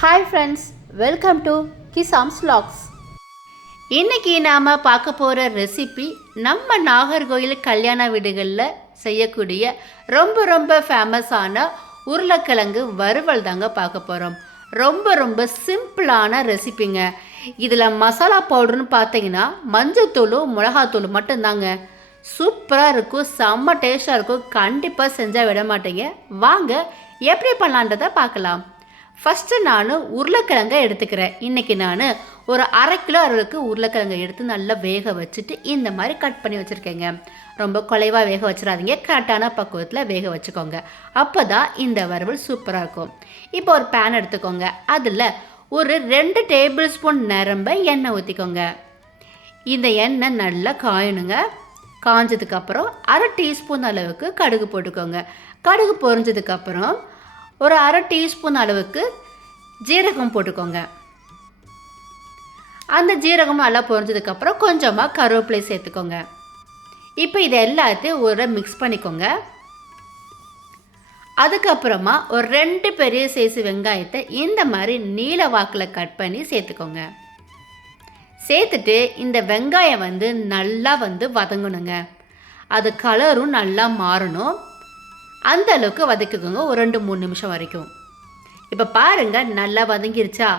Hi friends welcome to கிசாம்ஸ் ஸ்லாக்ஸ் இன்றைக்கி நாம் பார்க்க போகிற ரெசிபி நம்ம நாகர்கோயில் கல்யாண வீடுகளில் செய்யக்கூடிய ரொம்ப ரொம்ப ஃபேமஸான உருளைக்கிழங்கு வறுவல் தாங்க பார்க்க போகிறோம் ரொம்ப ரொம்ப சிம்பிளான ரெசிபிங்க இதில் மசாலா பவுடர்னு பார்த்தீங்கன்னா மஞ்சத்தூளும் மிளகாத்தூள் மட்டும்தாங்க. சூப்பராக இருக்கும் செம்ம டேஸ்ட்டாக இருக்கும். கண்டிப்பாக செஞ்சால் விட மாட்டேங்க. வாங்க எப்படி பண்ணலான்றதை பார்க்கலாம். ஃபஸ்ட்டு நான் உருளைக்கிழங்க எடுத்துக்கிறேன். இன்றைக்கி நான் ஒரு அரை கிலோ அளவுக்கு உருளைக்கிழங்க எடுத்து நல்லா வேக வச்சுட்டு இந்த மாதிரி கட் பண்ணி வச்சுருக்கேங்க. ரொம்ப குலைவாக வேக வச்சிடாதீங்க. கரெக்டான பக்குவத்தில் வேக வச்சுக்கோங்க. அப்போ தான் இந்த வறுவல் சூப்பராக இருக்கும். இப்போ ஒரு பேன் எடுத்துக்கோங்க. அதில் ஒரு ரெண்டு டேபிள் ஸ்பூன் நிரம்ப எண்ணெய் ஊற்றிக்கோங்க இந்த எண்ணெய் நல்லா காயணுங்க. காஞ்சதுக்கப்புறம் அரை டீஸ்பூன் அளவுக்கு கடுகு போட்டுக்கோங்க. கடுகு பொரிஞ்சதுக்கப்புறம் ஒரு அரை டீஸ்பூன் அளவுக்கு ஜீரகம் போட்டுக்கோங்க. அந்த ஜீரகம் நல்லா பொரிஞ்சதுக்கப்புறம் கொஞ்சமாக கருவேப்பிலை சேர்த்துக்கோங்க. இப்போ இது எல்லாத்தையும் ஒரு மிக்ஸ் பண்ணிக்கோங்க. அதுக்கப்புறமா ஒரு ரெண்டு பெரிய சைஸ் வெங்காயத்தை இந்த மாதிரி நீல வாக்கில் கட் பண்ணி சேர்த்துக்கோங்க. சேர்த்துட்டு இந்த வெங்காயம் வந்து நல்லா வந்து வதங்கணுங்க. அது கலரும் நல்லா மாறணும். அந்த அளவுக்கு வதக்கிக்கோங்க ஒரு ரெண்டு மூணு நிமிஷம் வரைக்கும். இப்போ பாருங்கள் நல்லா வதங்கிருச்சா?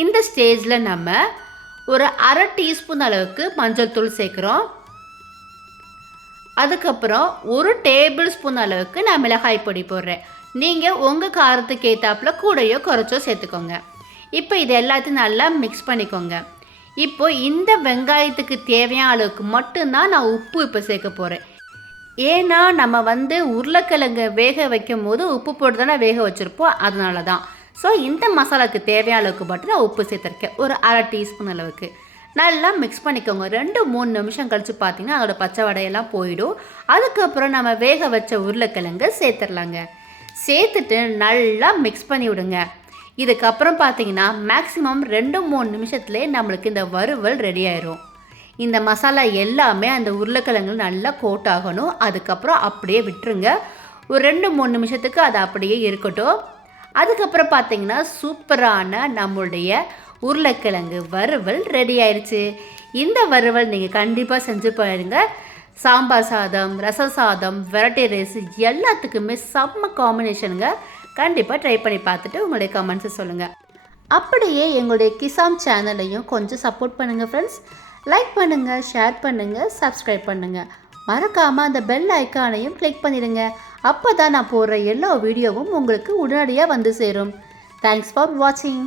இந்த ஸ்டேஜில் நம்ம ஒரு அரை டீஸ்பூன் அளவுக்கு மஞ்சள் தூள் சேர்க்குறோம். அதுக்கப்புறம் ஒரு டேபிள் ஸ்பூன் அளவுக்கு நான் மிளகாய் பொடி போடுறேன். நீங்கள் உங்கள் காரத்துக்கு ஏற்றாப்புல கூடையோ குறைச்சோ சேர்த்துக்கோங்க. இப்போ இது எல்லாத்தையும் நல்லா மிக்ஸ் பண்ணிக்கோங்க. இப்போ இந்த வெங்காயத்துக்கு தேவையான அளவுக்கு மட்டும்தான் நான் உப்பு இப்போ சேர்க்க போகிறேன் ஏன்னா நம்ம வந்து உருளைக்கிழங்கு வேக வைக்கும் போது உப்பு போட்டு தானே வேக வச்சுருப்போம். அதனால தான் ஸோ இந்த மசாலாவுக்கு தேவையான அளவுக்கு மட்டும் நான் உப்பு சேர்த்துருக்கேன். ஒரு அரை டீஸ்பூன் அளவுக்கு. நல்லா மிக்ஸ் பண்ணிக்கோங்க. ரெண்டு மூணு நிமிஷம் கழித்து பார்த்தீங்கன்னா அதோட பச்சை வடையெல்லாம் போயிடும். அதுக்கப்புறம் நம்ம வேக வச்ச உருளைக்கிழங்கு சேர்த்துடலாங்க சேர்த்துட்டு நல்லா மிக்ஸ் பண்ணி விடுங்க. இதுக்கப்புறம் பார்த்தீங்கன்னா மேக்ஸிமம் ரெண்டு மூணு நிமிஷத்துலேயே நம்மளுக்கு இந்த வறுவல் ரெடி ஆயிரும். இந்த மசாலா எல்லாமே அந்த உருளைக்கிழங்கு நல்லா கோட் ஆகணும் அதுக்கப்புறம் அப்படியே விட்டுருங்க. ஒரு ரெண்டு மூணு நிமிஷத்துக்கு அது அப்படியே இருக்கட்டும். அதுக்கப்புறம் பார்த்தீங்கன்னா சூப்பரான நம்மளுடைய உருளைக்கிழங்கு வறுவல் ரெடி ஆயிடுச்சு இந்த வறுவல் நீங்கள் கண்டிப்பாக செஞ்சு பாருங்க. சாம்பார் சாதம் ரச சாதம் வெரைட்டி ரைஸ் எல்லாத்துக்குமே செம்ம காம்பினேஷனுங்க கண்டிப்பாக ட்ரை பண்ணி பார்த்துட்டு உங்களுடைய கமெண்ட்ஸை சொல்லுங்கள் அப்படியே எங்களுடைய கிசாம் சேனலையும் கொஞ்சம் சப்போர்ட் பண்ணுங்கள் ஃப்ரெண்ட்ஸ் லைக் பண்ணுங்கள் ஷேர் பண்ணுங்கள் சப்ஸ்கிரைப் பண்ணுங்கள் மறக்காமல் அந்த பெல் ஐக்கானையும் கிளிக் பண்ணிடுங்க. அப்போ தான் நான் போடுற எல்லா வீடியோவும் உங்களுக்கு உடனடியாக வந்து சேரும். தேங்க்ஸ் ஃபார் வாட்சிங்